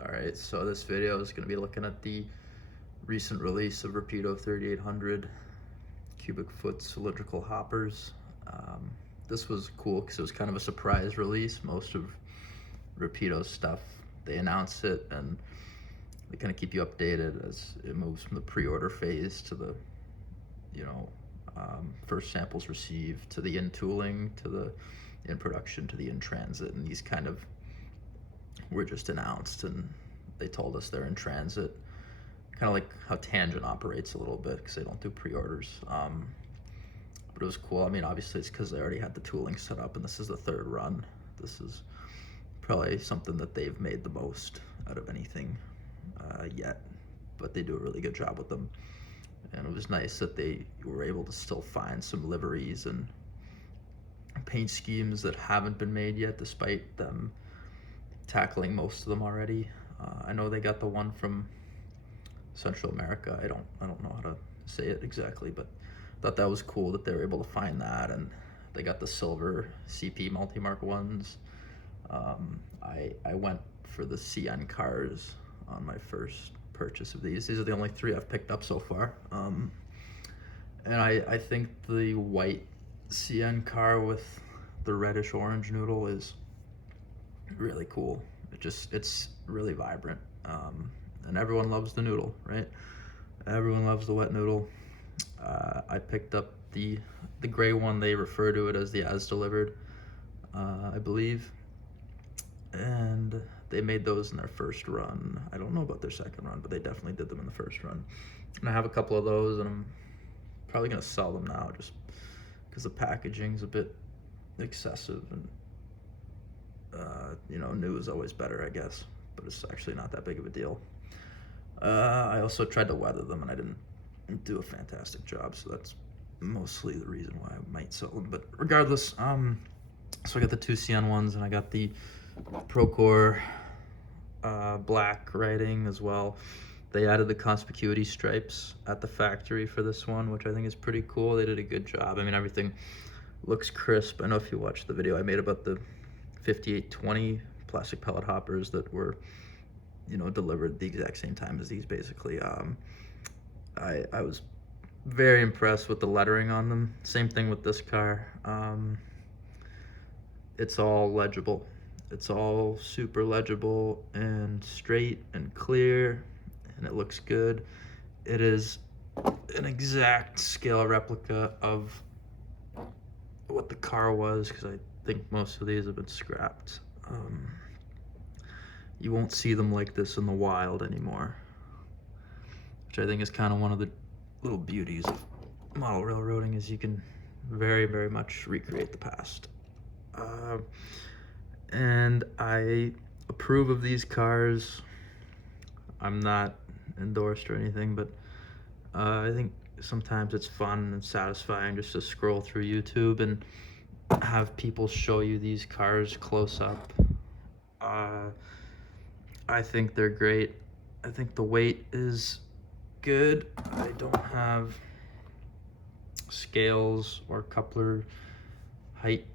Alright, so this video is going to be looking at the recent release of Rapido 3800 cubic foot cylindrical hoppers. This was cool because it was kind of a surprise release. Most of Rapido's stuff, they announce it and they kind of keep you updated as it moves from the pre-order phase to the, first samples received, to the in tooling, to the in production, to the in transit, and these kind of were just announced and they told us they're in transit, kind of like how Tangent operates a little bit because they don't do pre-orders. But it was cool. I mean, obviously it's because they already had the tooling set up and this is the third run. This is probably something that they've made the most out of anything yet, but they do a really good job with them. And it was nice that they were able to still find some liveries and paint schemes that haven't been made yet, despite them tackling most of them already. I know they got the one from Central America. I don't know how to say it exactly, but I thought that was cool that they were able to find that, and they got the silver CP multi-mark ones. I went for the CN cars on my first purchase of these. These are the only three I've picked up so far. And I think the white CN car with the reddish orange noodle is really cool. It's really vibrant, and everyone loves the noodle, right? Everyone loves the wet noodle. I picked up the gray one. They refer to it as the as delivered, I believe, and they made those in their first run. I don't know about their second run, but they definitely did them in the first run. And I have a couple of those, and I'm probably gonna sell them now just because the packaging's a bit excessive, and new is always better, I guess, but it's actually not that big of a deal. I also tried to weather them and I didn't do a fantastic job, so that's mostly the reason why I might sell them. But regardless, so I got the two CN ones and I got the Procor black writing as well. They added the conspicuity stripes at the factory for this one, which I think is pretty cool. They did a good job. I mean, everything looks crisp. I know if you watched the video I made about the 5820 plastic pellet hoppers that were, delivered the exact same time as these, basically. I was very impressed with the lettering on them. Same thing with this car. It's all legible. It's all super legible and straight and clear, and it looks good. It is an exact scale replica of what the car was, because I think most of these have been scrapped. You won't see them like this in the wild anymore, which I think is kind of one of the little beauties of model railroading, is you can very, very much recreate the past. And I approve of these cars. I'm not endorsed or anything, but I think sometimes it's fun and satisfying just to scroll through YouTube and have people show you these cars close up. I think they're great. I think the weight is good. I don't have scales or coupler height